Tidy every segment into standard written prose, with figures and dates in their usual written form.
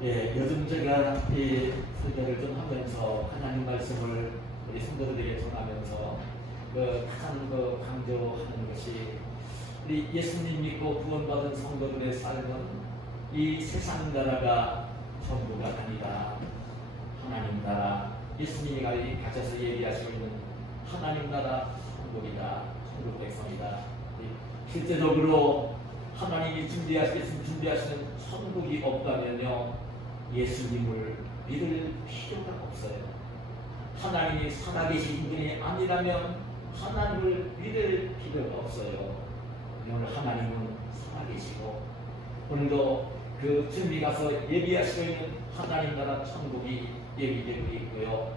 요즘 제가 이 설교를 좀 하면서 하나님 말씀을 우리 성도들에게 전하면서 가장 강조하는 것이 우리 예수님 믿고 구원받은 성도들의 삶은 이 세상 나라가 전부가 아니다. 하나님 나라, 예수님이 가셔서 얘기하시고 있는 하나님 나라 천국이다. 천국 백성이다. 실제적으로 하나님이 준비하시는 천국이 없다면요, 예수님을 믿을 필요가 없어요. 하나님이 살아계신 분이 아니라면 하나님을 믿을 필요가 없어요. 오늘 하나님은 살아계시고 오늘도 그 준비 가서 예비하시고 있는 하나님 나라 천국이 예비되고 있고요.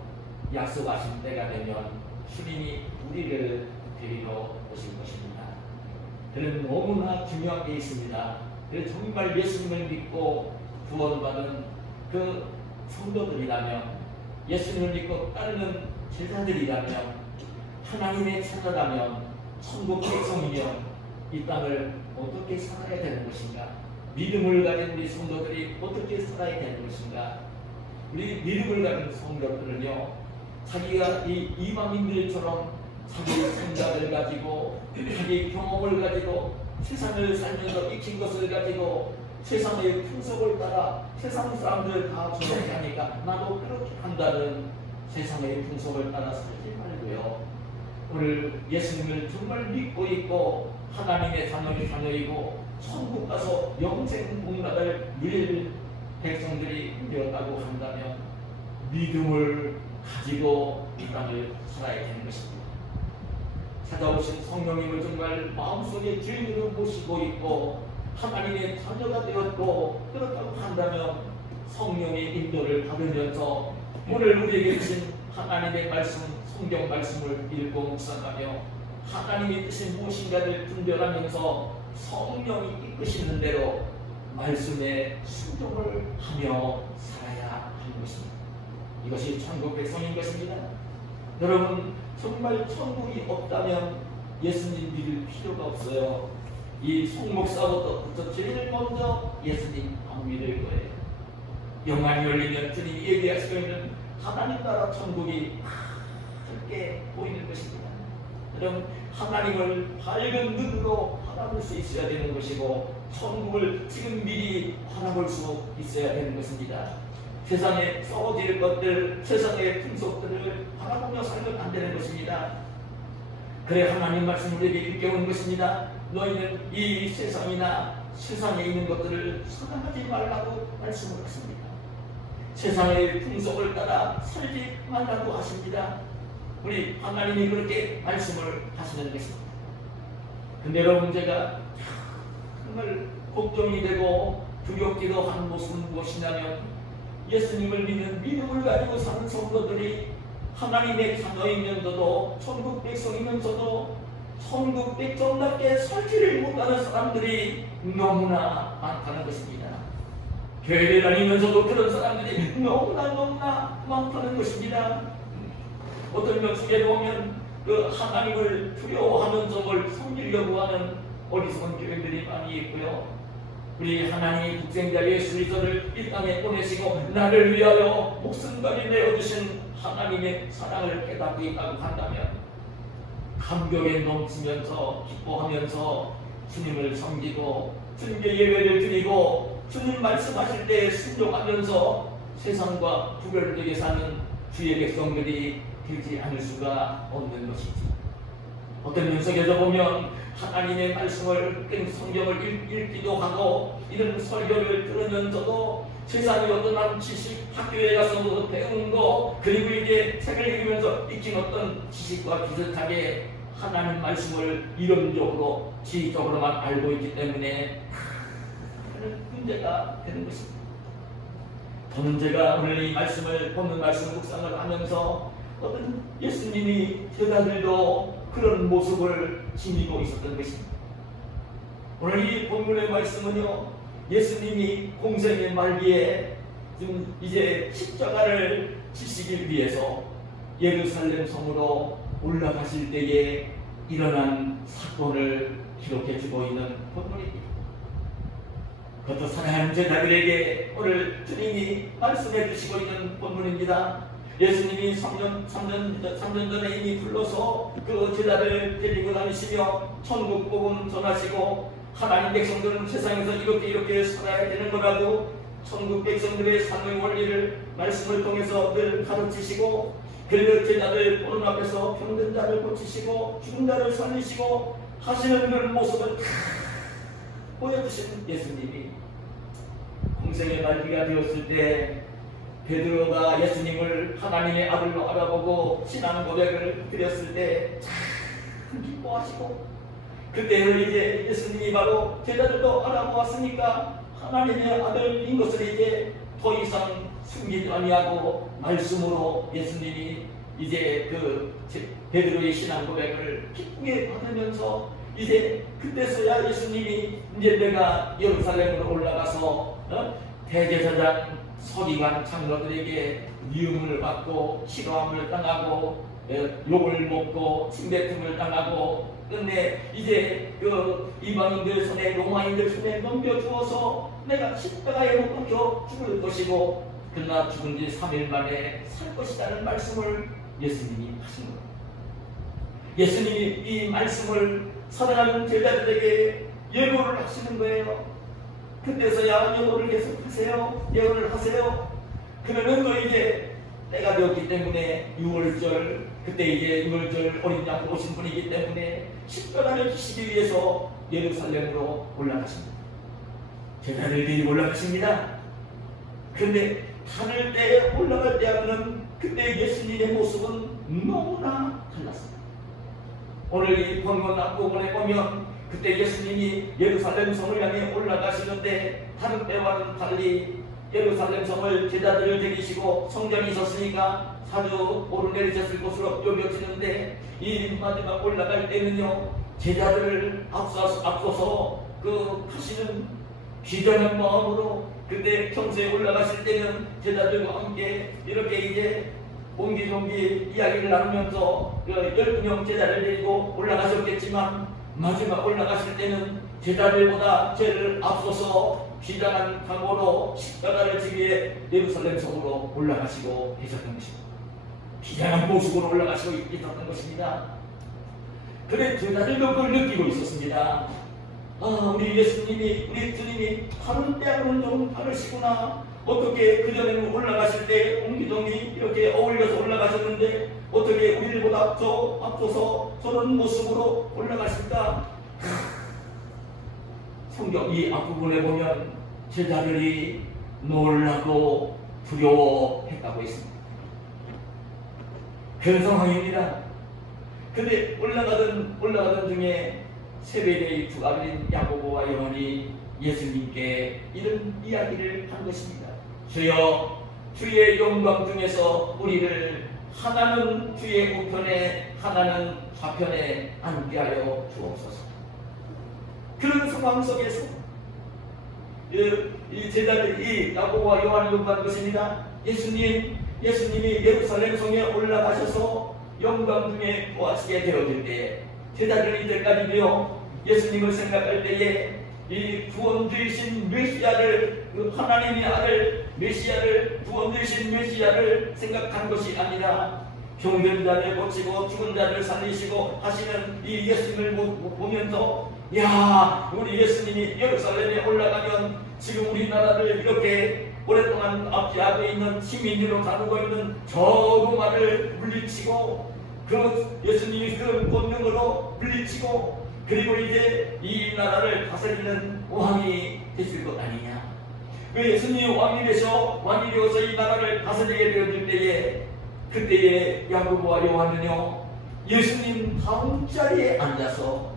약속하신 때가 되면 주님이 우리를 데리러 오실 것입니다. 그는 너무나 중요한 게 있습니다. 그래서 정말 예수님을 믿고 구원받은 그 성도들이라면, 예수님을 믿고 따르는 제자들이라면, 하나님의 자녀라면, 천국 백성이면 이 땅을 어떻게 살아야 되는 것인가? 믿음을 가진 우리 성도들이 어떻게 살아야 되는 것인가? 우리 믿음을 가진 성도들은요, 자기가 이 이방인들처럼 자기 생각을 가지고 자기 경험을 가지고 세상을 살면서 익힌 것을 가지고 세상의 풍속을 따라 세상 사람들 다 저렇게 하니까 나도 그렇게 한다는 세상의 풍속을 따라 살지 말고요, 오늘 예수님을 정말 믿고 있고 하나님의 자녀이고 천국 가서 영생 복락을 누릴 백성들이 되었다고 한다면 믿음을 가지고 이 땅을 살아야 되는 것입니다. 찾아오신 성령님을 정말 마음속에 주인으로 모시고 있고 하나님의 자녀가 되었고 그렇다고 한다면 성령의 인도를 받으면서 오늘 우리에게 주신 하나님의 말씀, 성경 말씀을 읽고 묵상하며 하나님의 뜻이 무엇인가를 분별하면서 성령이 이끄시는 대로 말씀에 순종을 하며 살아야 하는 것입니다. 이것이 천국 백성인 것입니다. 여러분, 정말 천국이 없다면 예수님 믿을 필요가 없어요. 이 송목사부터 제일 먼저 예수님 안 믿을 거예요. 영안이 열리면 주님이 예비하시고 있는 하나님 나라 천국이 밝게 보이는 것입니다. 여러분, 하나님을 밝은 눈으로 바라볼 수 있어야 되는 것이고 천국을 지금 미리 바라볼 수 있어야 되는 것입니다. 세상에 썩어질 것들, 세상의 풍속들을 바라보며 살면 안 되는 것입니다. 그래 하나님 말씀 우리에게 일깨우는 것입니다. 너희는 이 세상이나 세상에 있는 것들을 사랑하지 말라고 말씀을 하십니다. 세상의 풍속을 따라 살지 말라고 하십니다. 우리 하나님이 그렇게 말씀을 하시는 것입니다. 근데 여러분, 제가 정말 걱정이 되고 두렵기도 한 모습은 무엇이냐면 예수님을 믿는 믿음을 가지고 사는 성도들이 하나님의 자녀이면서도 천국 백성이면서도 천국 백성답게 살지를 못하는 사람들이 너무나 많다는 것입니다. 교회를 다니면서도 그런 사람들이 너무나 많다는 것입니다. 어떤 면속에 보면 그 하나님을 두려워하면서 뭘 섬기려고 하는 어리석은 교회들이 많이 있고요. 우리 하나님의 독생자 예수 그리스도를 이 땅에 보내시고 나를 위하여 목숨까지 내어주신 하나님의 사랑을 깨닫고 있다고 한다면 감격에 넘치면서 기뻐하면서 주님을 섬기고 주님께 예배를 드리고 주님 말씀하실 때 순종하면서 세상과 구별되게 사는 주의 백성들이 되지 않을 수가 없는 것이지. 어떤 면석에서 보면 하나님의 말씀을 성경을 읽기도 하고 이런 설교를 들으면서도 세상의 어떤 지식, 학교에 가서 배우는 거, 그리고 이제 책을 읽으면서 익힌 어떤 지식과 비슷하게 하나님 말씀을 이론적으로 지식적으로만 알고 있기 때문에 그런 문제가 되는 것입니다. 저는 제가 오늘 이 말씀을 본문 말씀을 묵상을 하면서 어떤 예수님이 제자들도 그런 모습을 지니고 있었던 것입니다. 오늘 이 본문의 말씀은요, 예수님이 공생의 말기에 지금 이제 십자가를 지시기 위해서 예루살렘 성으로 올라가실 때에 일어난 사건을 기록해 주고 있는 본문입니다. 그것도 사랑하는 제자들에게 오늘 주님이 말씀해 주시고 있는 본문입니다. 예수님이 3년 전에 이미 불러서 그 제자를 데리고 다니시며 천국 복음 전하시고 하나님 백성들은 세상에서 이렇게 살아야 되는 거라고 천국 백성들의 삶의 원리를 말씀을 통해서 늘 가르치시고 그 제자들 보는 앞에서 병든 자를 고치시고 죽은 자를 살리시고 하시는 그 모습을 다 보여주시는 예수님이 공생의 말기가 되었을 때 베드로가 예수님을 하나님의 아들로 알아보고 신앙 고백을 드렸을 때 참 기뻐하시고 그때는 이제 예수님이 바로 제자들도 알아보았으니까 하나님의 아들인 것을 이제 더 이상 숨기지 아니하고 말씀으로 예수님이 이제 그 베드로의 신앙 고백을 기쁘게 받으면서 이제 그때서야 예수님이 이제 내가 예루살렘으로 올라가서 대제사장 서기관 장로들에게 미움을 받고 싫어함을 당하고 욕을 먹고 침뱉음을 당하고 끝내 이제 그 이방인들 손에 로마인들 손에 넘겨주어서 내가 십자가에 못 박혀 죽을 것이고 그러나 죽은 지 3일 만에 살 것이라는 말씀을 예수님이 하신 거예요. 예수님이 이 말씀을 사랑하는 제자들에게 예고를 하시는 거예요. 그때서야 예고를 계속하세요. 예고를 하세요. 그러면 또 이제 때가 되었기 때문에 6월절 그때 이제 6월절 어린 양 오신 분이기 때문에 십자가를 지시기 위해서 예루살렘으로 올라가십니다. 제자들이 올라가십니다. 그런데 하늘 때에 올라갈 때하고는 그때 예수님의 모습은 너무나 달랐습니다. 오늘 이 번건 앞부분에 보면 그때 예수님이 예루살렘 성을 향해 올라가시는데 다른 때와는 달리 예루살렘 성을 제자들을 데리시고 성전이 있었으니까 자주 오르내리셨을 것으로 여겨지는데 이 마지막 올라갈 때는요 제자들을 앞서서 그 하시는 기전한 마음으로 그때 평소에 올라가실 때는 제자들과 함께 이렇게 이제 옹기종기 이야기를 나누면서 그 12명 제자를 데리고 올라가셨겠지만 마지막 올라가실 때는 제자들보다 죄를 앞서서 비장한 각오로 십자가를 지기에 예루살렘 성으로 올라가시고 계셨던 것입니다. 비장한 모습으로 올라가시고 있었던 것입니다. 그래 제자들도 그걸 느끼고 있었습니다. 우리 예수님이 우리 주님이 다른 때하고는 좀 다르시구나. 어떻게 그전에는 올라가실 때 옹기종기 이렇게 어울려서 올라가셨는데 어떻게 우리보다 더 앞서서 저런 모습으로 올라가실까? 성경 이 앞부분에 보면 제자들이 놀라고 두려워했다고 했습니다. 그런 상황입니다. 근데 올라가던 중에 세베대의 두 아들인 야고보와 요한이 예수님께 이런 이야기를 한 것입니다. 주여 주의 영광 중에서 우리를 하나는 주의 우편에 하나는 좌편에 앉게 하여 주옵소서. 그런 상황 속에서 이 제자들이 야고보와 요한을 요구한 것입니다. 예수님이 예루살렘 성에 올라가셔서 영광 중에 거하시게 되어질 때 제자들이 이때까지 되어 예수님을 생각할 때에 이 구원주이신 메시아를 하나님의 아들 메시아를 구원주이신 메시아를 생각한 것이 아니라 병든 자를 고치고 죽은 자를 살리시고 하시는 이 예수님을 보면서 야 우리 예수님이 예루살렘에 올라가면 지금 우리나라를 이렇게 오랫동안 압제하고 있는 시민으로 다루고 있는 저 로마를 물리치고 그 예수님이 그 권능으로 물리치고 그리고 이제 이 나라를 다스리는 왕이 되실 것 아니냐. 그 예수님이 왕이 되어서 이 나라를 다스리게 되어질 때에 그때에 야고보와 요한은요 예수님 다음 자리에 앉아서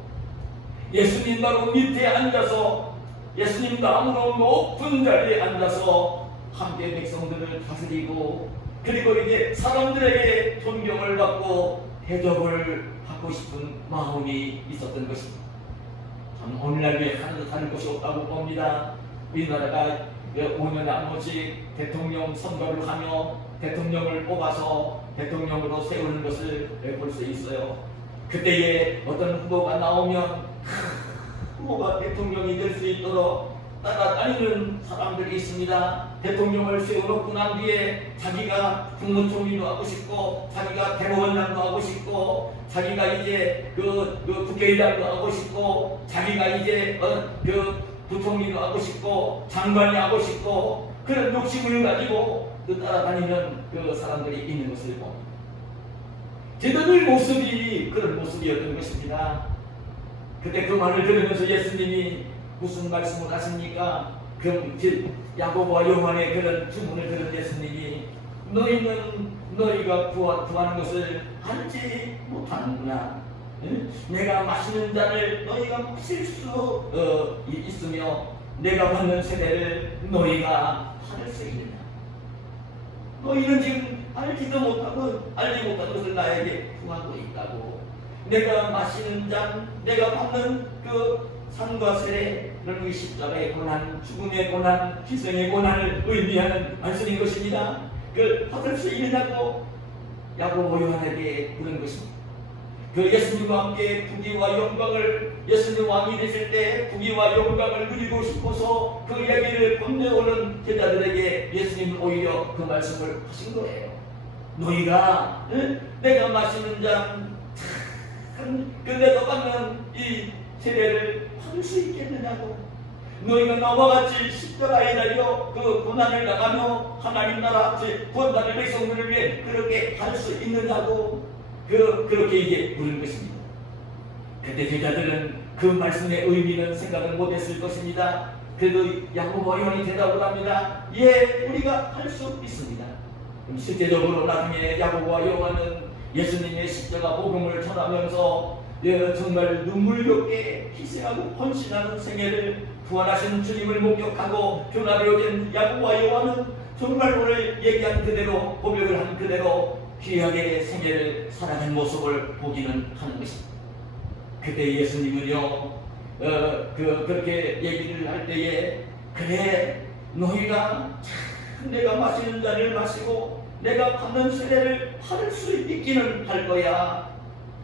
예수님 바로 밑에 앉아서 예수님 다음으로 높은 자리에 앉아서 함께 백성들을 다스리고 그리고 이제 사람들에게 존경을 받고 대접을 받고 싶은 마음이 있었던 것입니다. 참 오늘날에 하나도 다를 것이 없다고 봅니다. 우리나라가 5년에 한 번씩 대통령 선거를 하며 대통령을 뽑아서 대통령으로 세우는 것을 볼 수 있어요. 그때에 어떤 후보가 나오면 후보가 대통령이 될 수 있도록 따라다니는 사람들이 있습니다. 대통령을 세워놓고 난 뒤에 자기가 국무총리도 하고 싶고, 자기가 대법원장도 하고 싶고, 자기가 이제 그 국회의장도 하고 싶고, 자기가 이제 부총리도 하고 싶고, 장관이 하고 싶고, 그런 욕심을 가지고 따라다니는 그 사람들이 있는 것을 봅니다. 제자들 모습이 그런 모습이었던 것입니다. 그때 그 말을 들으면서 예수님이 무슨 말씀을 하십니까? 야고보와 요한의 그런 주문을 들은 예수님이 너희는 너희가 구하는 것을 알지 못하는구나. 내가 마시는 잔을 너희가 마실 수 있으며 내가 받는 세대를 너희가 받을 수 있느냐. 너희는 지금 알지도 못하고 알지 못한 것을 나에게 구하고 있다고. 내가 마시는 잔, 내가 받는 그 산과 세례는 십자가의 고난, 죽음의 고난, 희생의 고난을 의미하는 말씀인 것입니다. 그 받을 수 있느냐고 야고보 요한에게 물은 것입니다. 그 예수님과 함께 부귀와 영광을, 예수님 왕이 되실 때 부귀와 영광을 누리고 싶어서 그 이야기를 건네오는 제자들에게 예수님은 오히려 그 말씀을 하신 거예요. 너희가 내가 마시는 잔, 내가 받는 이 세례를 받을 수 있겠느냐고. 너희가 나와 같이 십자가에 달려 그 고난을 당하며 하나님 나라 구원받을 백성들을 위해 그렇게 할 수 있느냐고 그렇게 이제 물은 것입니다. 그때 제자들은 그 말씀의 의미는 생각을 못했을 것입니다. 그래도 야고보와 요한이 대답을 합니다. 예, 우리가 할 수 있습니다. 실제적으로 나중에 야고보와 요한은 예수님의 십자가 복음을 전하면서 정말 눈물겹게 희생하고 헌신하는 생애를 부활하신 주님을 목격하고 변화되어진 야고보와 요한은 정말 오늘 얘기한 그대로, 고백을 한 그대로 귀하게 생애를 살아가는 모습을 보기는 하는 것입니다. 그때 예수님은요 그렇게 얘기를 할 때에 그래 너희가 참 내가 마시는 잔을 마시고 내가 받는 세례를 받을 수 있기는 할 거야.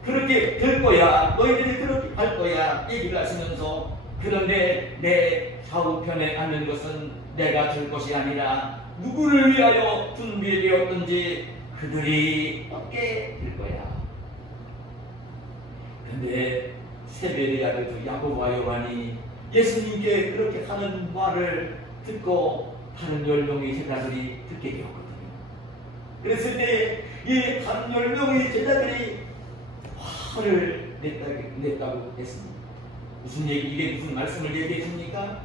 그렇게 될 거야. 너희들이 그렇게 할 거야. 얘기를 하시면서 그런데 내 좌우편에 앉는 것은 내가 줄 것이 아니라 누구를 위하여 준비되었든지 그들이 얻게 될 거야. 근데 세베대야에도 야고보와 요한이 예수님께 그렇게 하는 말을 듣고 다른 10명의 제자들이 듣게 되었거든요. 그랬을 때 이 다른 10명의 제자들이 화를 냈다고 했습니다. 이게 무슨 말씀을 얘기해 줍니까?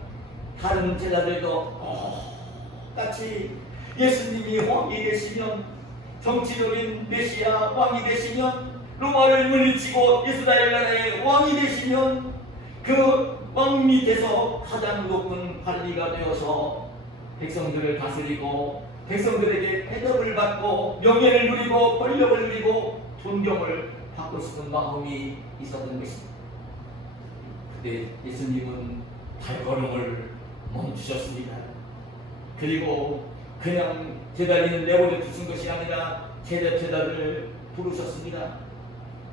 다른 제자들도 같이 예수님이 왕이 되시면, 정치적인 메시아 왕이 되시면, 로마를 물리치고 이스라엘 나라의 왕이 되시면 그 왕 밑에서 가장 높은 관리가 되어서 백성들을 다스리고 백성들에게 대접을 받고 명예를 누리고 권력을 누리고 존경을 받고 싶은 마음이 있었던 것입니다. 그때 예수님은 발걸음을 멈추셨습니다. 그리고 그냥 제자리는 내버려 두신 것이 아니라 제자들을 부르셨습니다.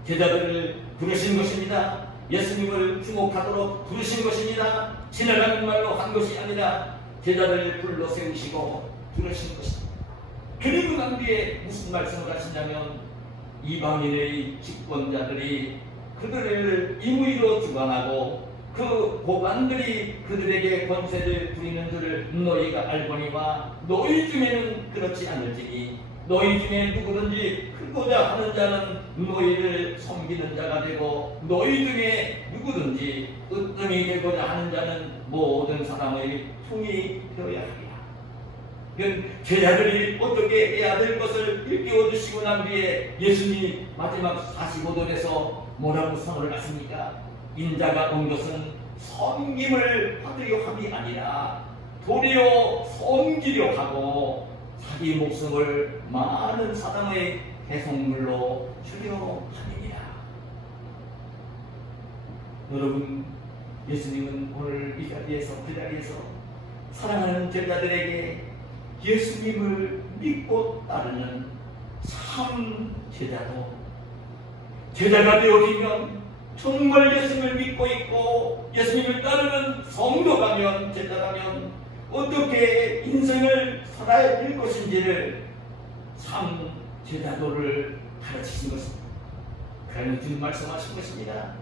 제자들을 부르신 것입니다. 예수님을 주목하도록 부르신 것입니다. 지나가는 말로 한 것이 아니라 제자들을 불러 세우시고 부르신 것입니다. 그리고 난 뒤에 무슨 말씀을 하시냐면 이방인의 집권자들이 그들을 임의로 주관하고 그 고관들이 그들에게 권세를 부리는 줄을 너희가 알거니와 너희 중에는 그렇지 않을지니 너희 중에 누구든지 크고자 하는 자는 너희를 섬기는 자가 되고 너희 중에 누구든지 으뜸이 되고자 하는 자는 모든 사람의 종이 되어야 하리라. 제자들이 어떻게 해야 될 것을 일깨워 주시고 난 뒤에 예수님이 마지막 45절에서 뭐라고 선언을 하십니까? 인자가 온 것은 섬김을 받으려 함이 아니라 도리어 섬기려 하고 자기 목숨을 많은 사람의 대속물로 주려 함이니라. 여러분, 예수님은 오늘 이 자리에서 그 자리에서 사랑하는 제자들에게 예수님을 믿고 따르는 참 제자도 제자가 되어지면 정말 예수님을 믿고 있고 예수님을 따르는 성도라면, 제자라면 어떻게 인생을 살아야 될 것인지를 참 제자도를 가르치신 것입니다. 그러면 주님 말씀하신 것입니다.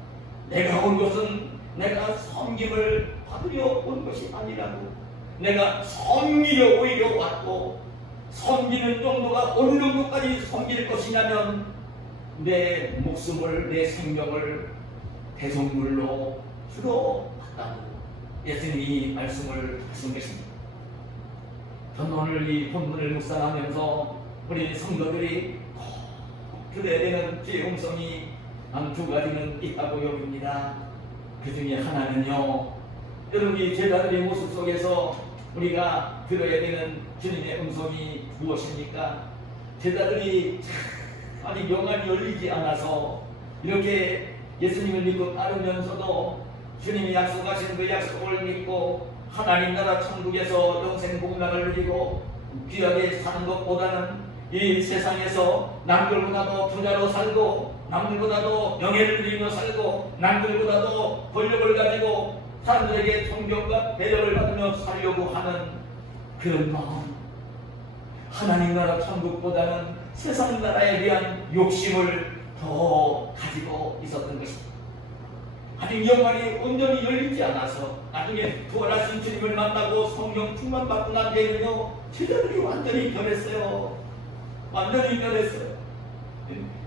내가 온 것은 내가 섬김을 받으려 온 것이 아니라고. 내가 섬기려 오히려 왔고, 섬기는 정도가 어느 정도까지 섬길 것이냐면 내 목숨을, 내 생명을 대속물로 주로 받다고 예수님이 말씀을 하신 것입니다. 저는 오늘 이 본문을 묵상하면서 우리 성도들이 꼭 들어야 되는 주의 음성이 한 두 가지는 있다고 여깁니다. 그 중에 하나는요, 여러분이 제자들의 모습 속에서 우리가 들어야 되는 주님의 음성이 무엇입니까? 제자들이 아직 영안이 열리지 않아서 이렇게 예수님을 믿고 따르면서도 주님이 약속하신 그 약속을 믿고 하나님 나라 천국에서 영생 복락을 누리고 귀하게 사는 것보다는 이 세상에서 남들보다도 부자로 살고, 남들보다도 명예를 누리며 살고, 남들보다도 권력을 가지고 사람들에게 존경과 배려를 받으며 살려고 하는 그런 마음, 하나님 나라 천국보다는 세상 나라에 대한 욕심을 더 가지고 있었던 것입니다. 아직 영안이 온전히 열리지 않아서 나중에 부활하신 주님을 만나고 성령 충만 받고 난 뒤에는요, 제자들이 완전히 변했어요. 완전히 변했어요.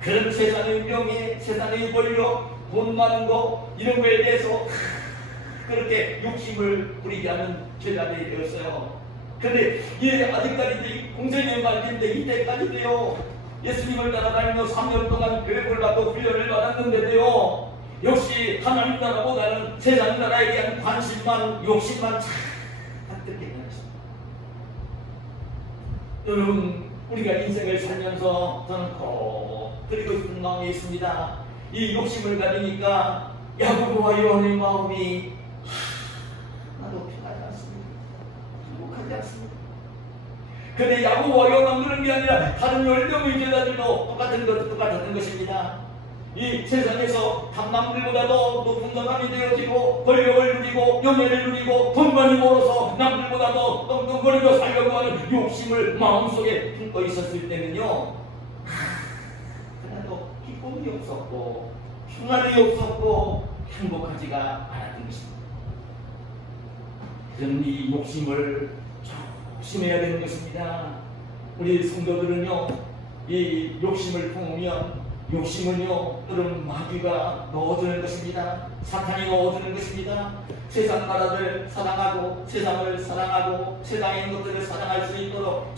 그런 세상의 명예, 세상의 권력, 돈 많은 거 이런 거에 대해서 그렇게 욕심을 부리지 않은 제자들이 되었어요. 그런데 아직까지도 공생의 말인데 이때까지도요, 예수님을 따라다니며 3년 동안 교육을 받고 훈련을 받았는데도요, 역시 하나님 나라보다는 세상 나라에 대한 관심만, 욕심만 가득히 되었습니다. 여러분, 우리가 인생을 살면서 저는 꼭 드리고 싶은 마음이 있습니다. 이 욕심을 가지니까 야고보와 요한의 마음이 하나도 편하지 않습니다. 행복하지 않습니다. 그런데 야고보와 요한만 그런 게 아니라 다른 10명의 제자들도 똑같은 것입니다. 이 세상에서 남들보다도 높은 사람이 되어지고 권력을 누리고 명예를 누리고 돈 많이 벌어서 남들보다도 떵떵거리며 살려고 하는 욕심을 마음속에 품고 있었을 때는요, 그래도 기쁨이 없었고 평안이 없었고 행복하지가 않았던 것입니다. 그런 이 욕심을 조심해야 되는 것입니다. 우리 성도들은요, 이 욕심을 품으면 욕심은요, 여러분 마귀가 넣어주는 것입니다. 사탄이 넣어주는 것입니다. 세상 나라를 사랑하고 세상을 사랑하고 세상의 것들을 사랑할 수 있도록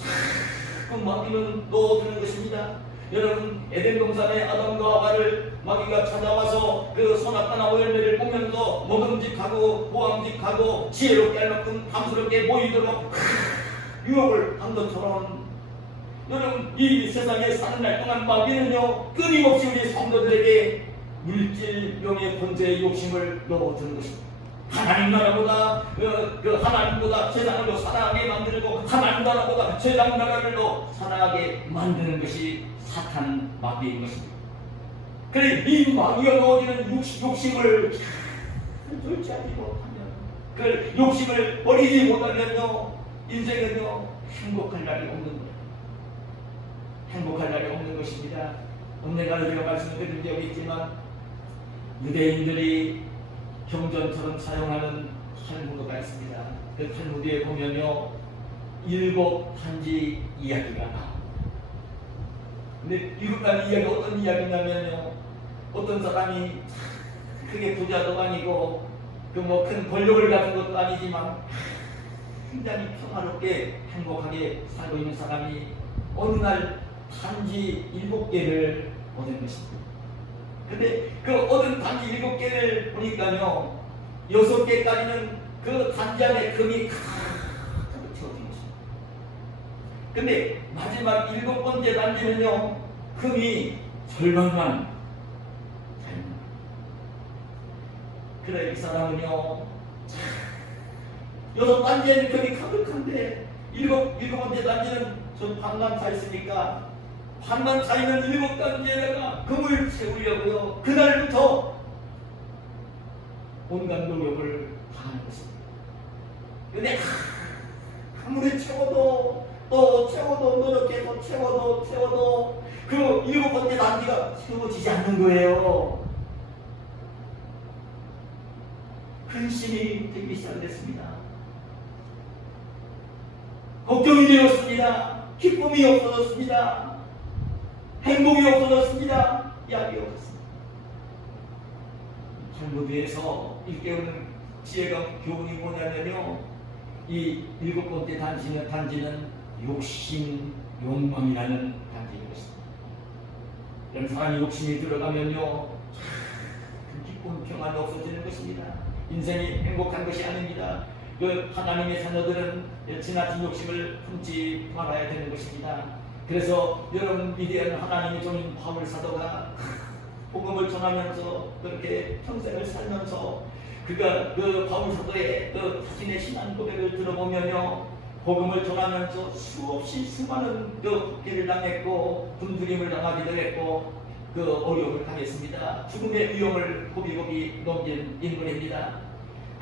자꾸 마귀는 넣어주는 것입니다. 여러분, 에덴 동산의 아담과 하와를 마귀가 찾아와서 그 선악과 나무 열매를 보면서 먹음직하고 보암직하고 지혜롭게 할 만큼 탐스럽게 보이도록 유혹을 한 것처럼, 여러분, 이 세상에 사는 날 동안 마귀는요, 끊임없이 우리 성도들에게 물질, 명예, 권세의 욕심을 넣어주는 것입니다. 하나님 나라보다 하나님보다 세상을 더 사랑하게 만들고 하나님 나라보다 세상 나라를 더 사랑하게 만드는 것이 사탄 마귀인 것입니다. 그래, 이 마귀가 넣어주는 욕심을 절제하지 못하면, 그 욕심을 버리지 못하면요, 인생은요 행복할 날이 없는 거예요. 행복할 날이 없는 것입니다. 언젠가 제가 말씀드린 적이 있지만, 유대인들이 경전처럼 사용하는 탈무드가 있습니다. 그 탈무드에 보면요, 7단지 이야기가 나옵니다. 근데 7단지 이야기가 어떤 이야기냐면요, 어떤 사람이 크게 부자도 아니고 그 뭐 큰 권력을 가진 것도 아니지만 굉장히 평화롭게 행복하게 살고 있는 사람이 어느 날 단지 7개를 얻은 것입니다. 근데 그 얻은 단지 7개를 보니까요, 6개까지는 그 단지 안에 금이 가득 채워진 것입니다. 근데 마지막 7번째 단지는요, 금이 절반만. 그래, 이 사람은요, 6단지에는 금이 가득한데 7번째 단지는 전 반만 차 있으니까 반만 차 있는 7단지에다가 금을 채우려고요, 그날부터 온갖 노력을 다하는 것입니다. 그런데 아무리 채워도 또 채워도 노력해서 채워도 그 7번째 단지가 채워지지 않는 거예요. 근심이 되기 시작했습니다. 걱정이 되었습니다. 기쁨이 없어졌습니다. 행복이 없어졌습니다. 약이 없었습니다. 탈무드에서 일깨우는 지혜가 교훈이 뭐냐면요, 이 7번째 단지는 욕심, 욕망이라는 단지인 것입니다. 이런 사람이 욕심이 들어가면요, 기쁨, 평안이 없어지는 것입니다. 인생이 행복한 것이 아닙니다. 그 하나님의 자녀들은 지나친 욕심을 품지 말아야 되는 것입니다. 그래서 여러분 위대한 하나님의 종인 바울 사도가 복음을 전하면서 그렇게 평생을 살면서 그가 그 바울 사도의 그 자신의 신앙 고백을 들어보면요, 복음을 전하면서 수없이 수많은 그 학대를 당했고 굶주림을 당하기도 했고 그 어려움을 당했습니다. 죽음의 위험을 고비고비 넘긴 인물입니다.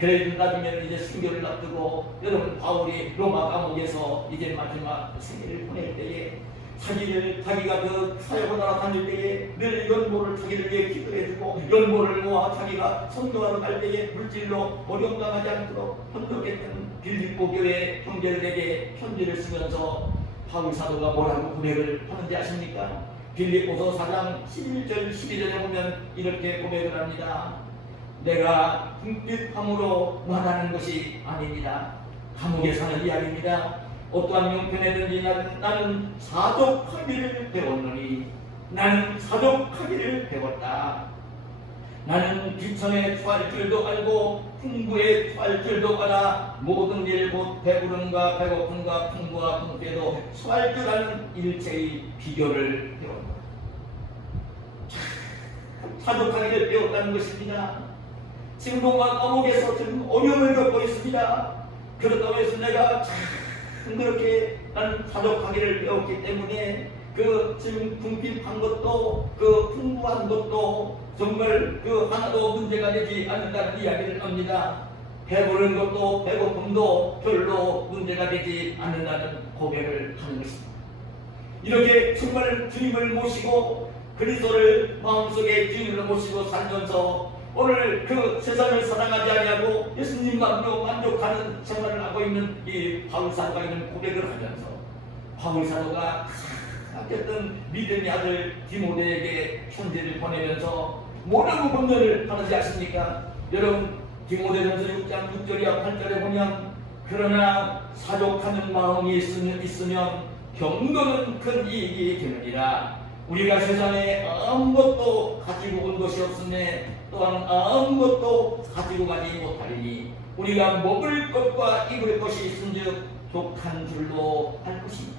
그래 나중에 이제 순교를 앞두고 여러분 바울이 로마 감옥에서 이제 마지막 생애를 보낼 때에 자기가 그 사역을 나라 다닐 때에 늘 연보를 자기를 위해 기도해주고 연보를 모아 자기가 선교하러 갈 때에 물질로 어려움 당하지 않도록 협력했던 빌립보 교회 형제들에게 편지를 쓰면서 바울 사도가 뭐라고 고백을 하는지 아십니까? 빌립보서 4장 11절 12절에 보면 이렇게 고백을 합니다. 내가 궁핍함으로 말하는 것이 아닙니다. 감옥에 사는 이야기입니다. 어떠한 형편에든지 나는 사족하기를 배웠노니 나는 사족하기를 배웠다. 나는 귀천에 처할 줄도 알고 풍부에 처할 줄도 알아 모든 일 곧 배부름과 배고픔과 풍부와 풍패도 처할 줄 아는 일체의 비결을 배웠다. 사족하기를 배웠다는 것입니다. 지금 뭔가 감옥에서 지금 어려움을 겪고 있습니다. 그렇다고 해서 내가 참 그렇게 나는 사족하기를 배웠기 때문에 그 지금 궁핍한 것도 그 풍부한 것도 정말 그 하나도 문제가 되지 않는다는 이야기를 합니다. 배부른 것도 배고픔도 별로 문제가 되지 않는다는 고백을 하는 것입니다. 이렇게 정말 주님을 모시고 그리스도를 마음속에 주님을 모시고 살면서 오늘 그 세상을 사랑하지 아니하고 예수님만으로 만족하는 생활을 하고 있는 이 바울 사도가 이런 고백을 하면서 바울 사도가 어쨌든 믿음의 아들 디모데에게 편지를 보내면서 뭐라고 권면을 하는지 아십니까? 여러분 디모데전서 6장 6절이와 8절에 보면 그러나 사족하는 마음이 있으면 병거는 큰 이익이 되느니라. 우리가 세상에 아무것도 가지고 온 것이 없으며 또한 아무것도 가지고 가지 못하리니 우리가 먹을 것과 입을 것이 있은즉 족한 줄로 알 것입니다.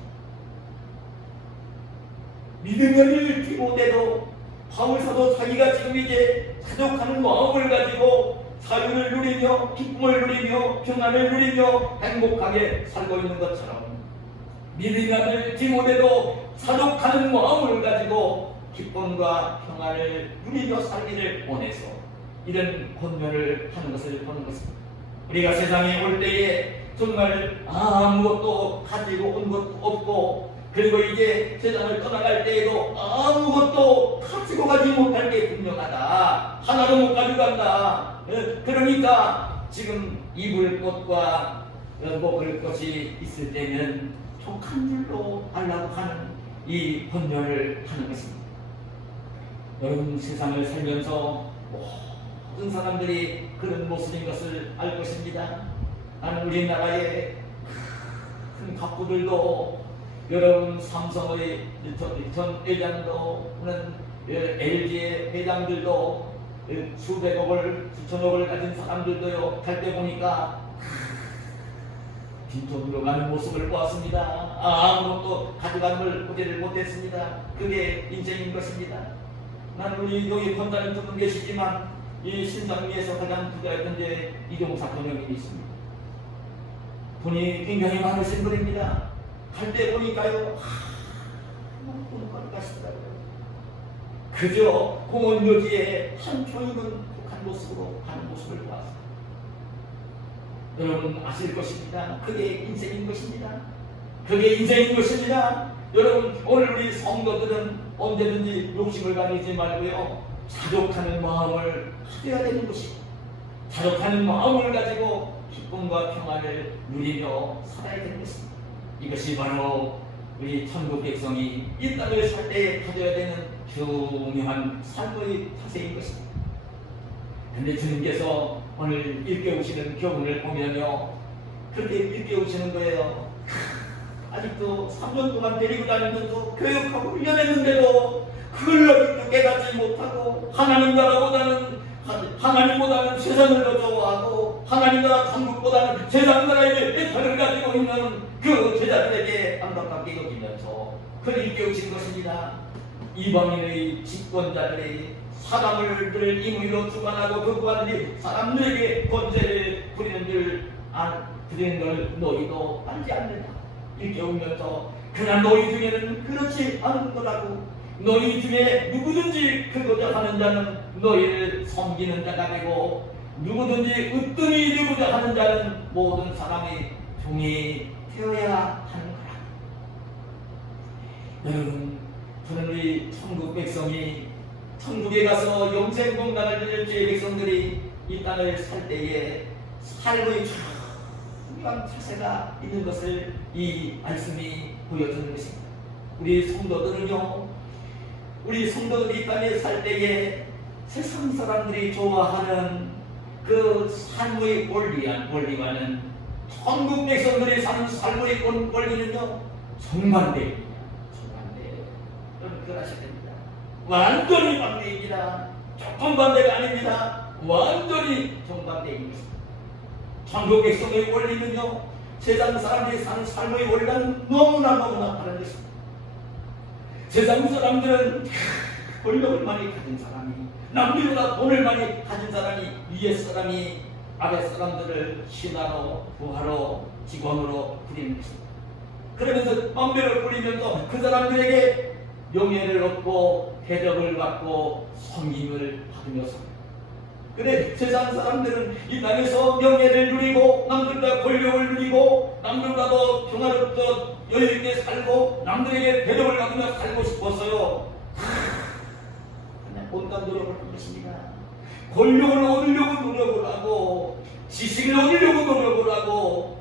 믿음의 아들 디모데도 바울 사도 자기가 지금 이제 사족하는 마음을 가지고 자유를 누리며 기쁨을 누리며 평안을 누리며 행복하게 살고 있는 것처럼 믿음의 아들 디모데도 사족하는 마음을 가지고 기쁨과 평안을 누리며 살기를 원해서 이런 권면을 하는 것을 보는 것입니다. 우리가 세상에 올 때에 정말 아무것도 가지고 온 것도 없고 그리고 이제 세상을 떠나갈 때에도 아무것도 가지고 가지 못할 게 분명하다. 하나도 못 가져간다. 그러니까 지금 입을 것과 먹을 것이 있을 때는 족한 줄로 알라고 하는 이 권면을 하는 것입니다. 여러분 세상을 살면서 모든 사람들이 그런 모습인 것을 알 것입니다. 나는 우리나라의 큰 갑부들도 여러분 삼성의 전 회장도 LG의 회장들도 수백억을 수천억을 가진 사람들도요 갈 때 보니까 빈손으로 가는 모습을 보았습니다. 아무것도 가져가는 걸 보지를 못했습니다. 그게 인생인 것입니다. 나는 우리 여기 권사님 두 분 계시지만 이 신상리에서 가장 부자였던 데 이종사 권영님이 있습니다. 돈이 굉장히 많으신 분입니다. 갈 때 보니까요 돈을 가시더라고요. 그저 공원 묘지에 한 표 입은 북한 모습으로 하는 모습을 보았습니다. 여러분 아실 것입니다. 그게 인생인 것입니다. 그게 인생인 것입니다. 여러분 오늘 우리 성도들은 언제든지 욕심을 가리지 말고요, 자족하는 마음을 가져야 되는 것입니다. 자족하는 마음을 가지고 기쁨과 평안을 누리며 살아야 되는 것입니다. 이것이 바로 우리 천국 백성이 이 땅을 살 때 가져야 되는 중요한 삶의 자세인 것입니다. 그런데 주님께서 오늘 일깨우시는 교훈을 보면요, 그렇게 일깨우시는 거예요. 아직도 3년 동안 데리고 다니면서 교육하고 훈련했는데도 그걸 아직도 깨닫지 못하고 하나님보다는 세상을 더 좋아하고 하나님 나라 천국보다는 세상 나라의 애착을 가지고 있는 그 제자들에게 안타깝게 여기면서 그를 일깨우신 것입니다. 이방인의 집권자들의 사람을 임의로 주관하고 그 구한들이 사람들에게 권세를 부리는 걸 너희도 알지 않는다. 일깨우면서 그러나 너희 중에는 그렇지 않은 거라고, 너희 중에 누구든지 그거자 하는 자는 너희를 섬기는 자가 되고 누구든지 으뜸이 되고자 하는 자는 모든 사람의 종이 되어야 하는 거라. 여러분, 저는 우리 천국 백성이 천국에 가서 영생 공간을 누릴 주의 백성들이 이 땅을 살 때에 삶의 중요한 자세가 있는 것을 이 말씀이 보여주는 것입니다. 우리 성도들이 이 땅에 살 때에 세상 사람들이 좋아하는 그 삶의 원리와는 천국 백성들이 사는 삶의 원리는요, 정반대입니다. 여러분 그걸 아셔야 됩니다. 완전히 반대입니다. 조금 반대가 아닙니다. 완전히 정반대인 것입니다. 천국 백성의 원리는요, 세상 사람들이 사는 삶의 원리는 너무나 다른 것입니다. 세상 사람들은 권력을 많이 가진 사람이, 남들보다 돈을 많이 가진 사람이 위에 사람이 아래 사람들을 신하로, 부하로, 직원으로 부리는 것입니다. 그러면서 망대를 부리면서 그 사람들에게 명예를 얻고 대접을 받고 섬김을 받으며 삽니다. 그런데 세상 사람들은 이 땅에서 명예를 누리고 남들과 권력을 누리고 남들과도 평화롭고 여유있게 살고 남들에게 대접을 받으며 살고 싶어서요, 그냥 온갖 노력을 한 것입니다. 권력을 얻으려고 노력을 하고 지식을 얻으려고 노력을 하고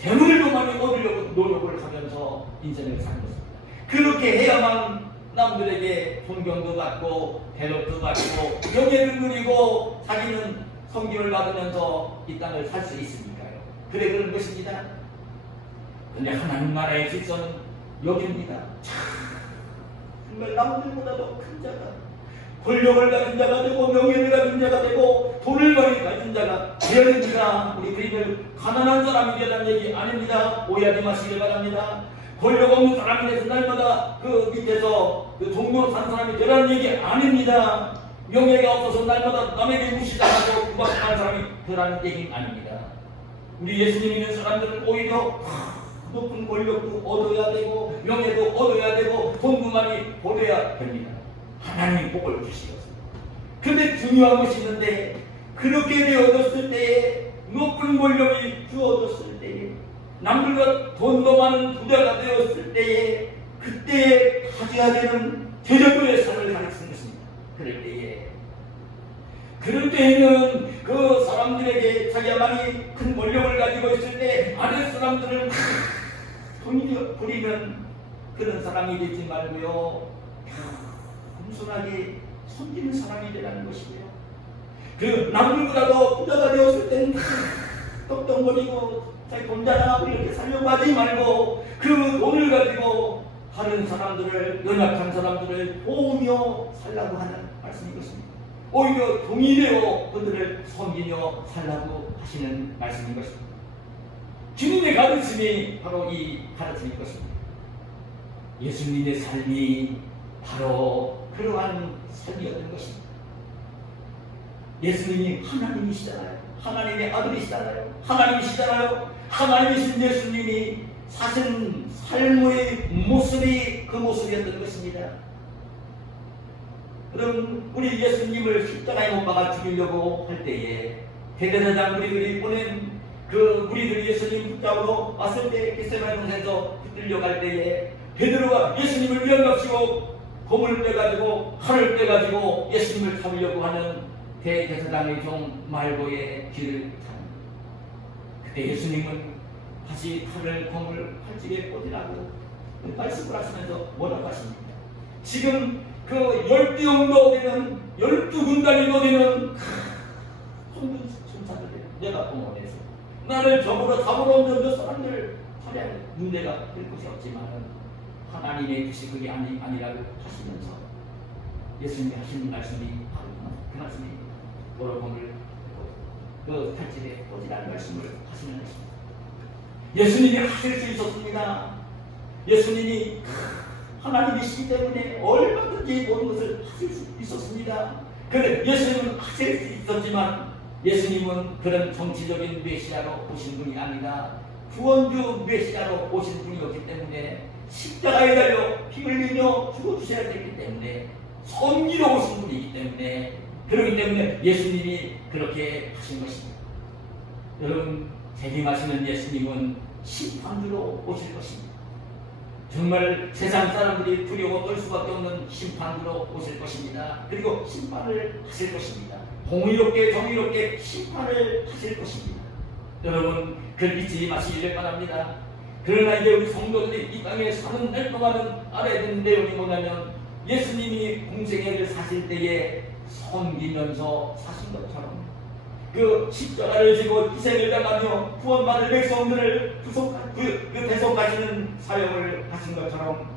재물을 더 많이 얻으려고 노력을 하면서 인생을 사는 것입니다. 그렇게 해야만 남들에게 존경도 받고 대접도 받고 명예를 누리고 자기는 성김을 받으면서 이 땅을 살 수 있으니까요. 그래 그런 것입니다. 그런데 하나님 나라의 질서는 여기입니다. 정말 남들보다도 큰 자가, 권력을 가진 자가 되고 명예를 가진 자가 되고 돈을 많이 가진 자가 되어야 됩니다. 우리 그림을 가난한 사람이 되라는 얘기 아닙니다. 오해하지 마시길 바랍니다. 권력 없는 사람이 돼서 날마다 그 밑에서 그 종로로 사는 사람이 되라는 얘기 아닙니다. 명예가 없어서 날마다 남에게 무시당하고 구박당하는 사람이 되라는 얘기는 아닙니다. 우리 예수님 믿는 사람들은 오히려 높은 권력도 얻어야 되고 명예도 얻어야 되고 돈도 많이 벌어야 됩니다. 하나님이 복을 주시겠습니다. 그런데 중요한 것이 있는데, 그렇게 되어졌을 때에 높은 권력이 주어졌을 때에 남들과 돈도 많은 부자가 되었을 때에 그때에 가져야 되는 대접의 삶을 가르치는 것입니다. 그럴 때에는 그 사람들에게 자기가 많이 큰 권력을 가지고 있을 때 아래 사람들을 돈이 부리면 그런 사람이 되지 말고요, 겸손하게 섬기는 사람이 되라는 것이고요. 그 남들보다도 부자가 되었을 때는 떡덩거리고 자기 돈 자랑하고 이렇게 살려고 하지 말고 그 돈을 가지고 다른 사람들을, 연약한 사람들을 도우며 살라고 하는 말씀인 것입니다. 오히려 종이 되어 그들을 섬기며 살라고 하시는 말씀인 것입니다. 주님의 가르침이 바로 이 가르침인 것입니다. 예수님의 삶이 바로 그러한 삶이었던 것입니다. 예수님이 하나님이시잖아요. 하나님의 아들이시잖아요. 하나님이신 예수님이 사신 삶의 모습이 그 모습이었던 것입니다. 그럼 우리 예수님을 십자가에 못 박아 죽이려고 할 때에 대제사장 무리들이 보낸 그 무리들이 예수님 붙잡으러 왔을 때 겟세마네 동산에서 붙들려 갈 때에 베드로가 예수님을 위협시고 검을 빼가지고 칼을 빼가지고 예수님을 잡으려고 하는 대제사장의 종 말고의 길을 잡는. 그때 예수님은 다시 칼을 검을 팔찌에 꽂으라고 말씀을 하시면서 뭐라고 하십니까? 지금 그 12영도 되는 12군단이도 되는 천사들을 내가 동원해서 나를 적으로 잡으러 온 저 사람들 처리할 문제가 될 것이 없지만 하나님의 뜻이 그게 아니라고 하시면서 예수님이 하시는 말씀이 바로 그 말씀이 여러분을 그 팔찌에 꽂으라는 말씀을 하시는 것입니다. 예수님이 하실 수 있었습니다. 예수님이 하나님이시기 때문에 얼마든지 모든 것을 하실 수 있었습니다. 그런데 예수님은 하실 수 있었지만 예수님은 그런 정치적인 메시아로 오신 분이 아니라 구원주 메시아로 오신 분이었기 때문에 십자가에 달려 피 흘리며 죽어주셔야 되기 때문에 섬기러 오신 분이기 때문에 그렇기 때문에 예수님이 그렇게 하신 것입니다. 여러분, 재림하시는 예수님은 심판주로 오실 것입니다. 정말 세상 사람들이 두려워 떨 수밖에 없는 심판으로 오실 것입니다. 그리고 심판을 하실 것입니다. 공의롭게 정의롭게 심판을 하실 것입니다. 여러분, 그걸 믿지 마시기를 바랍니다. 그러나 이제 우리 성도들이 이 땅에 사는 날 동안은 알아야 되는 내용이 뭐냐면 예수님이 공생애를 사실 때에 섬기면서 사신 것처럼 그 십자가를 지고 희생을 당하며 구원받을 백성들을 배송하시는 사역을 하신 것처럼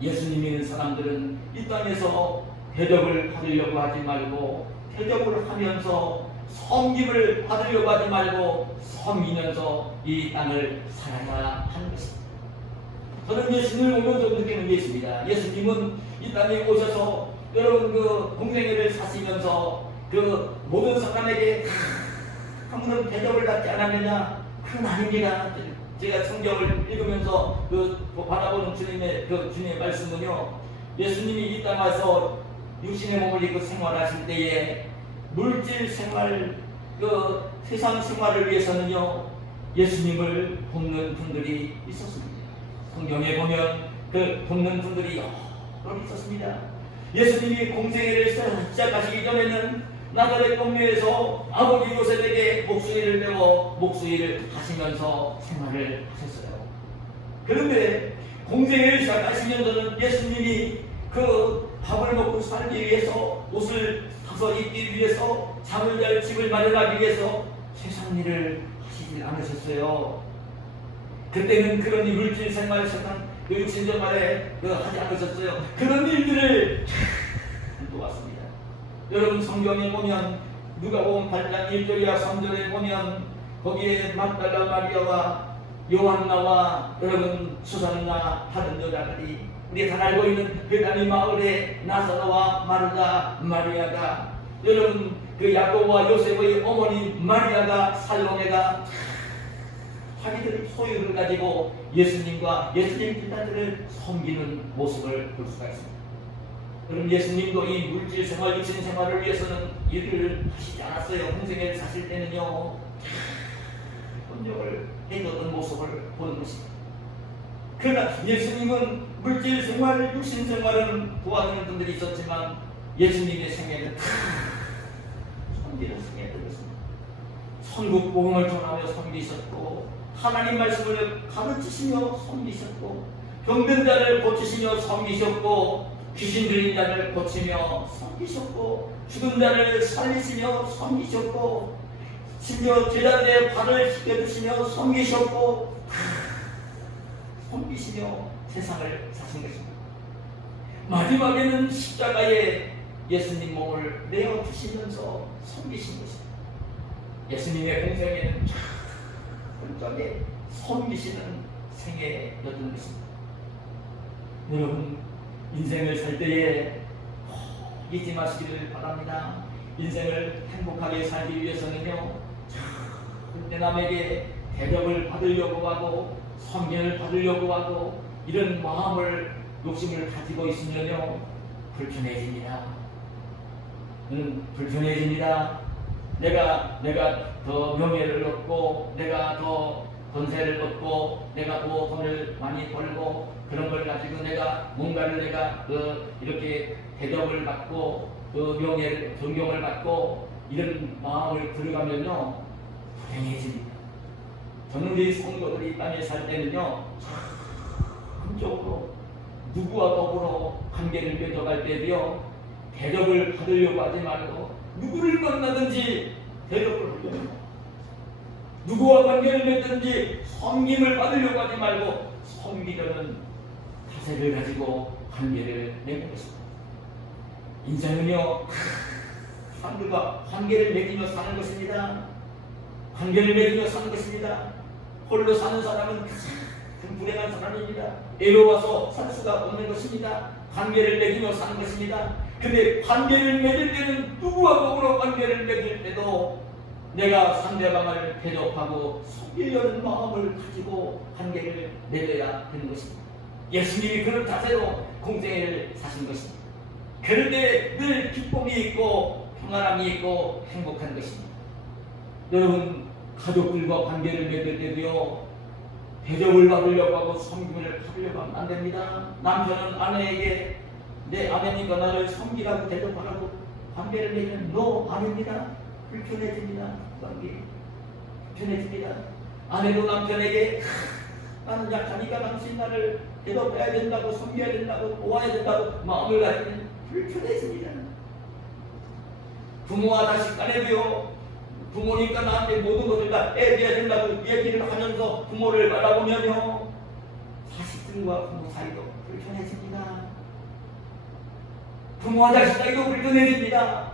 예수님이 있는 사람들은 이 땅에서 대접을 받으려고 하지 말고 대접을 하면서 섬김을 받으려고 하지 말고 섬기면서 이 땅을 살아야 하는 것입니다. 저는 예수님을 오면서 느끼는 게 있습니다. 예수님은 이 땅에 오셔서 여러분 그 공생애를 사시면서 그 모든 사람에게 아무런 대접을 받지 않았느냐? 그건 아닙니다. 제가 성경을 읽으면서 그 바라보는 주님의 말씀은요, 예수님이 이 땅 와서 육신의 몸을 입고 생활하실 때에 물질 생활, 그 세상 생활을 위해서는요, 예수님을 돕는 분들이 있었습니다. 성경에 보면 그 돕는 분들이 여러 있었습니다. 예수님이 공생애를 시작하시기 전에는 나사렛 동네에서 아버지 요셉에게 목수일을 배워 목수일을 하시면서 생활을 하셨어요. 그런데 공생애를 시작하시면서는 예수님이 그 밥을 먹고 살기 위해서 옷을 사서 입기 위해서 잠을 잘 집을 마련하기 위해서 세상 일을 하시지 않으셨어요. 그때는 그런 물질 생활 세상 그 육신적 말에 하지 않으셨어요. 그런 일들을 또 왔습니다. 여러분 성경에 보면 누가복음 8장 1절이야 3절에 보면 거기에 막달라 마리아와 요한나와 여러분 수산나 다른 여자들이 우리 다 알고 있는 베다니 마을의 나사로와 마르다 마리아가 여러분 그 야고보와 요셉의 어머니 마리아가 살로메가 자기들의 소유를 가지고 예수님과 예수님 제자들을 섬기는 모습을 볼 수가 있습니다. 그럼 예수님도 이 물질 생활, 육신 생활을 위해서는 일을 하시지 않았어요. 공생애를 사실 때는요, 헌정을 해줬던 모습을 보는 것입니다. 그러나 예수님은 물질 생활, 육신 생활은 도와주는 분들이 있었지만 예수님의 생애는 섬기는 생애들이었습니다. 천국 복음을 전하며 섬기셨고 하나님 말씀을 가르치시며 섬기셨고 병든 자를 고치시며 섬기셨고 귀신 들린 자를 고치며 섬기셨고 죽은 자를 살리시며 섬기셨고 심지어 제자들의 발을 씻겨주시며 섬기셨고 섬기시며 세상을 사신 것입니다. 마지막에는 십자가에 예수님 몸을 내어주시면서 섬기신 것입니다. 예수님의 공생에는 철저하게 섬기시는 생애였던 것입니다. 여러분 인생을 살 때에 잊지 마시기를 바랍니다. 인생을 행복하게 살기 위해서는요, 절대 남에게 대접을 받으려고 하고 섬김을 받으려고 하고 이런 마음을 욕심을 가지고 있으면요 불편해집니다. 불편해집니다. 내가 더 명예를 얻고, 내가 더 권세를 얻고, 내가 더 돈을 많이 벌고, 그런 걸 가지고 내가 뭔가를 이렇게 대접을 받고, 명예를, 존경을 받고, 이런 마음을 들어가면요, 불행해집니다. 저는 우리 성도들이 이 땅에 살 때는요, 한쪽으로 누구와 더불어 관계를 맺어갈 때도요, 대접을 받으려고 하지 말고 누구를 만나든지 대접을 하려고 합니다. 누구와 관계를 맺든지 섬김을 받으려고 하지 말고 섬기려는 자세를 가지고 관계를 맺는 것입니다. 인생은요, 사람들과 관계를 맺으며 사는 것입니다. 관계를 맺으며 사는 것입니다. 홀로 사는 사람은 가장 불행한 사람입니다. 외로워서 살 수가 없는 것입니다. 관계를 맺으며 사는 것입니다. 근데 관계를 맺을 때는 누구와 더불어 관계를 맺을 때도 내가 상대방을 대접하고 섬기려는 마음을 가지고 관계를 맺어야 되는 것입니다. 예수님이 그런 자세로 공생애를 사신 것입니다. 그럴 때 늘 기쁨이 있고 평안함이 있고 행복한 것입니다. 여러분, 가족들과 관계를 맺을 때도요, 대접을 받으려고 하고 섬김을 받으려고 하면 안 됩니다. 남편은 아내에게 내 아내니까 나를 섬기라고 대접하라고 관계를 맺으면 no, 아닙니다. 불편해집니다. 관계 불편해집니다. 아내도 남편에게 나는 약하니까 당신 나를 대접해야 된다고, 섬겨야 된다고, 보아야 된다고 마음을 가지면 불편해집니다. 부모와 자식 간에도요, 부모니까 나한테 모든 것을 다 해줘야 된다고 얘기를 하면서 부모를 바라보면요, 자식들과 부모 사이도 불편해집니다. 부모와 자식 사이도 불편해집니다.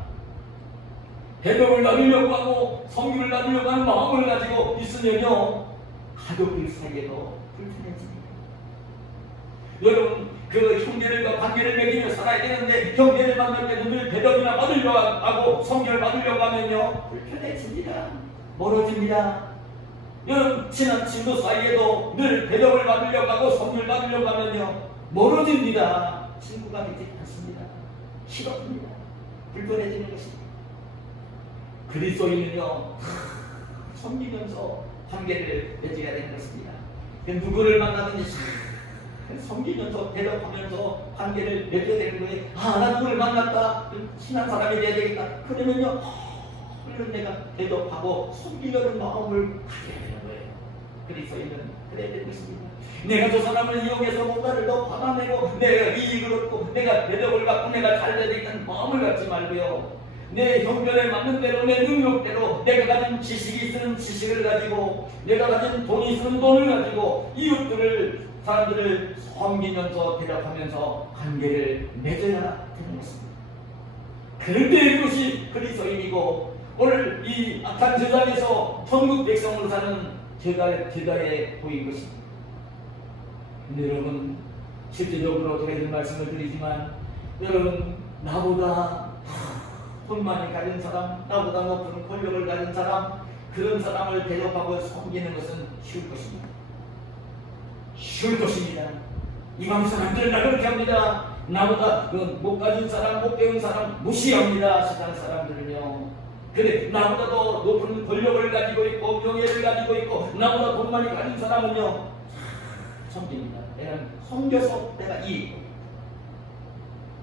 대접을 나누려고 하고 섬김을 나누려고 하는 마음을 가지고 있으면요, 가족들 사이에도 불편해집니다. 여러분, 그 형제들과 관계를 맺으며 살아야 되는데 형제를 만날 때도 늘 대접이나 받으려고 하고 섬김을 받으려고 하면요, 불편해집니다. 멀어집니다. 여러분, 친한 친구 사이에도 늘 대접을 받으려고 하고 섬김을 받으려고 하면요, 멀어집니다. 친구가 되지 않습니다. 싫어집니다. 불편해지는 것입니다. 그리스도인은요, 섬기면서 관계를 맺어야 되는 것입니다. 누구를 만나든지 섬기면서 대접하면서 관계를 맺어야 되는 거예요. 나 누구를 만났다, 친한 사람이 돼야 되겠다. 그러면요, 물론 내가 대접하고 섬기려는 마음을 가져야 되는 거예요. 그리스도인은 그래야 되는 것입니다. 내가 저 사람을 이용해서 뭔가를 더 받아내고 내가 이익을 얻고 내가 대접을 받고 내가 잘 돼야 되겠다는 마음을 갖지 말고요, 내 형편에 맞는 대로, 내 능력대로, 내가 가진 지식이 있으면 지식을 가지고, 내가 가진 돈이 있으면 돈을 가지고 이웃들을, 사람들을 섬기면서 대접하면서 관계를 맺어야 되는 것입니다. 그럴 때 이것이 그리스도인이고, 오늘 이 악한 세상에서 천국 백성으로 사는 제자에 보인 것입니다. 근데 여러분, 실제적으로 제가 이런 말씀을 드리지만, 여러분, 나보다 돈 많이 가진 사람, 나보다 높은 권력을 가진 사람, 그런 사람을 대접하고 섬기는 것은 쉬울 것입니다. 쉬울 것입니다. 이방 사람들은 나 그렇게 합니다. 나보다 못 가진 사람, 못 배운 사람 무시합니다. 세상 사람들은요. 근데 나보다 더 높은 권력을 가지고 있고 명예를 가지고 있고 나보다 돈 많이 가진 사람은요, 섬깁니다. 내가 섬겨서 내가 이익.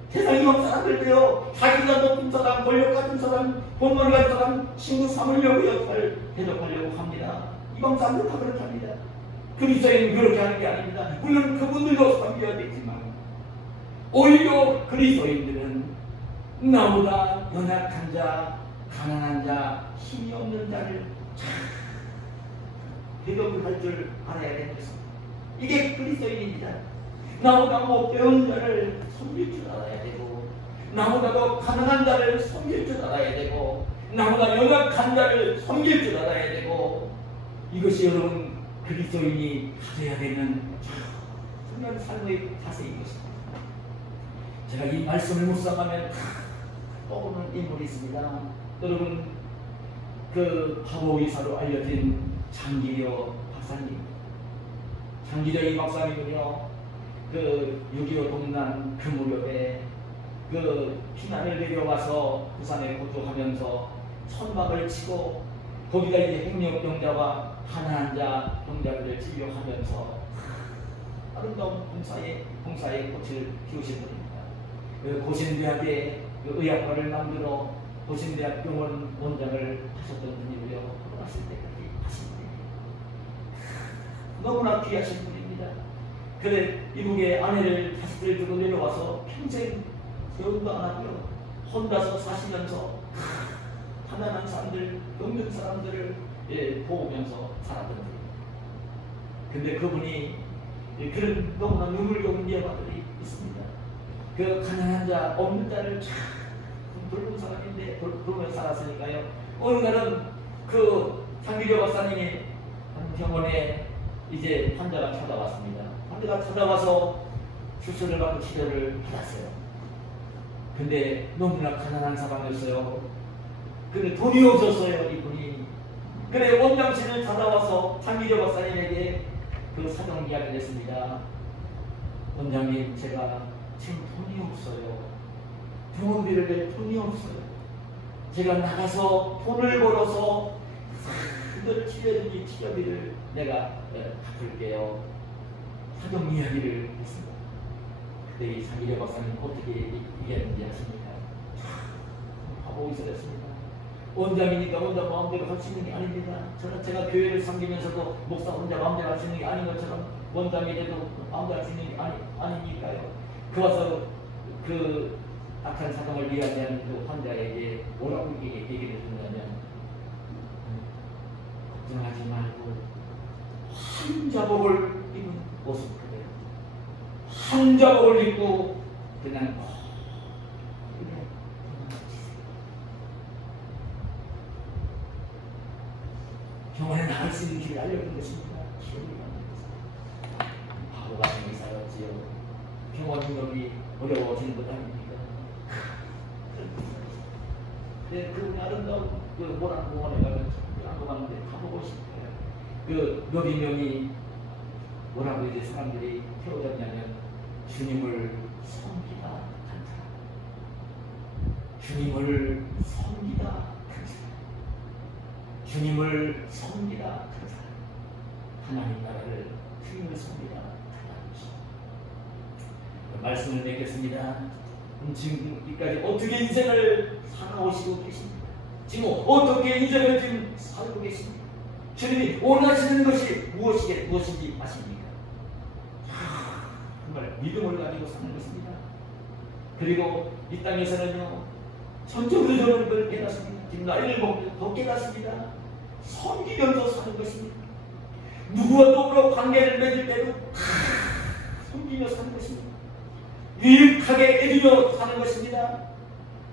세상 이방 사람들도요, 자기가 높은 사람, 권력 가진 사람, 본문을 가진 사람 친구 삼으려고 역할을 대접하려고 합니다. 이방 사람들 다 그렇게 합니다. 그리스도인은 그렇게 하는 게 아닙니다. 물론 그분들도 섬겨야 되지만 오히려 그리스도인들은 나보다 연약한 자, 가난한 자, 힘이 없는 자를 대접을 할 줄 알아야 되는 것입니다. 이게 그리스도인입니다. 나보다 못 배운 자를 섬길 줄 알아야 되고, 나보다 더 가난한 자를 섬길 줄 알아야 되고, 나보다 연약한 자를 섬길 줄 알아야 되고, 이것이 여러분 그리스도인이 가져야 되는 중요한 삶의 자세인 것입니다. 제가 이 말씀을 묵상하면 떠오르는 인물이 있습니다. 여러분, 그 바보의사로 알려진 장기려 박사님. 장기려 이 박사님은요, 그 6.25 동란 그 무렵에 그 피난을 내려와서 부산에 거주하면서 천막을 치고 거기다 이제 행력병자와 가난한 자 병자들을 진료하면서 아름다운 봉사의 꽃을 피우신 분입니다. 그 고신대학에 그 의학과를 만들어 고신대학 병원 원장을 하셨던 분이고요. 돌아가실 때까지 하신 분입니다. 너무나 귀하신 분입니다. 그래 이북에 아내를 자식들 두고 내려와서 평생 결혼도 안 하고요. 혼자서 사시면서 가난한 사람들, 병든 사람들을 도우면서 살았던 분입니다. 근데 그분이 그런 너무나 눈물겨운 예화들이 있습니다. 그 가난한 자, 없는 자를 참 붉은 사람인데 붉은 살았으니까요. 어느 날은 그 장기려 박사님이 한 병원에 이제 환자가 찾아왔습니다. 환자가 찾아와서 수술을 받고 치료를 받았어요. 근데 너무나 가난한 사람이었어요. 근데 돈이 없었어요, 이분이. 그래 원장실을 찾아와서 장기려 박사님에게 그 사정 이야기를 했습니다. 원장님, 제가 지금 돈이 없어요. 병원비를 낼 돈이 없어요. 제가 나가서 돈을 벌어서 그들 치료비를 내가 갚을게요. 사정 이야기를 했습니다. 그때 이 장기려 박사님 어떻게 얘기했는지 아십니까? 하고 있었습니다. 원장이니까 원장 마음대로 할 수 있는 게 아닙니다. 저는 제가 교회를 섬기면서도 목사 혼자 마음대로 할 수 있는 게 아닌 것처럼 원장이 돼도 마음대로 할 수 있는 게 아니니까요. 그 와서 그 악한 사정을 이야기하는 그 환자에게 뭐라고 얘기를 했냐면 걱정하지 말고 한자복을 입은 모습 그대로 한자복을 입고 그냥 병원에 나갈 수 있는 길을 알려준 것입니다. 바보 같은 의사였지요. 병원 운영이 어려워지는 것 아닙니까? 네, 그 아름다운 그 모란공원에 가면 참 가봤는데 가보고 싶어요. 그 몇백 명이 뭐라고 이제 사람들이 태워졌냐면 주님을 섬기다 한 사람, 주님을 섬기다 한 사람, 주님을 섬기다 한 사람, 하나님 나라를 주님을 섬기다 한 사람. 말씀을 맺겠습니다. 지금까지 어떻게 인생을 살아오시고 계십니까? 지금 어떻게 인생을 지금 살고 계십니까? 주님이 원하시는 것이 무엇인지 아십니까? 정말 믿음을 가지고 사는 것입니다. 그리고 이 땅에서는요, 전적으로 저는 그걸 깨닫습니다. 지금 나이를 먹으면 더 깨닫습니다. 섬기면서 사는 것입니다. 누구와 더불어 관계를 맺을 때도 섬기며 사는 것입니다. 유익하게 해주며 사는 것입니다.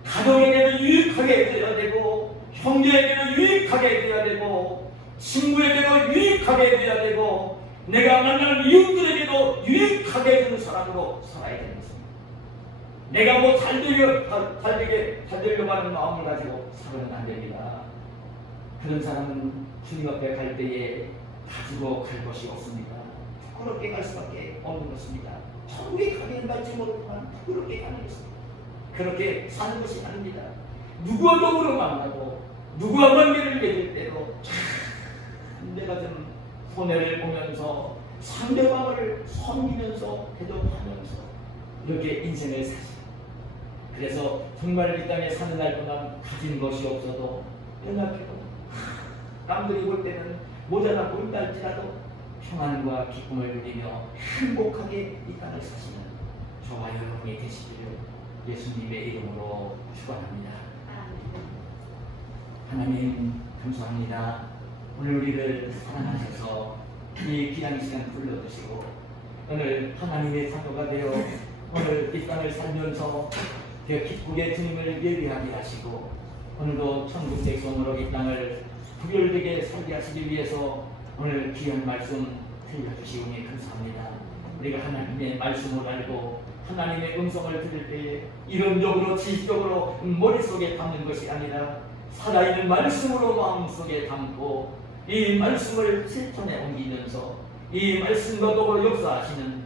가족에게도 유익하게 해줘야 되고, 형제에게도 유익하게 해줘야 되고, 친구에게도 유익하게 해줘야 되고, 내가 만나는 이웃들에게도 유익하게 해주는 사람으로 살아야 되는 것입니다. 내가 뭐 잘되려고 하는 마음을 가지고 살아는 안 됩니다. 그런 사람은 주님 앞에 갈 때에 가지고 갈 것이 없습니다. 부끄럽게 갈 수밖에 없는 것입니다. 천국에 가기는 갈지 모르지만 부끄럽게 가는 것입니다. 그렇게 사는 것이 아닙니다. 누구와 더불어 만나고 누구와 관계를 맺을 때도 내가 좀 손해를 보면서 상대방을 섬기면서 대접하면서 이렇게 인생을 사시. 그래서 정말 이 땅에 사는 날 동안 가진 것이 없어도 연약해도 남들이 볼 때는 모자라 보인다 할지라도 평안과 기쁨을 누리며 행복하게 이 땅을 사시는 저와 여러분이 되시기를 예수님의 이름으로 축원합니다. 하나님 감사합니다. 오늘 우리를 사랑하셔서 이 귀한 시간 불러주시고 오늘 하나님의 사도가 되어 오늘 이 땅을 살면서 기쁘게 주님을 예배하게 하시고 오늘도 천국 백성으로 이 땅을 부결되게 살게 하시기 위해서 오늘 귀한 말씀 들려주시오니 감사합니다. 우리가 하나님의 말씀을 알고 하나님의 음성을 들을 때에 이론적으로 지식적으로 머릿속에 담는 것이 아니라 살아있는 말씀으로 마음속에 담고 이 말씀을 실천에 옮기면서 이 말씀과 더불어 역사하시는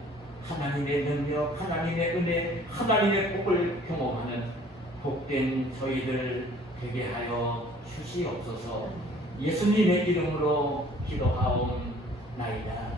하나님의 능력, 하나님의 은혜, 하나님의 복을 경험하는 복된 저희들 되게 하여 주시옵소서. 예수님의 이름으로 기도하옵나이다.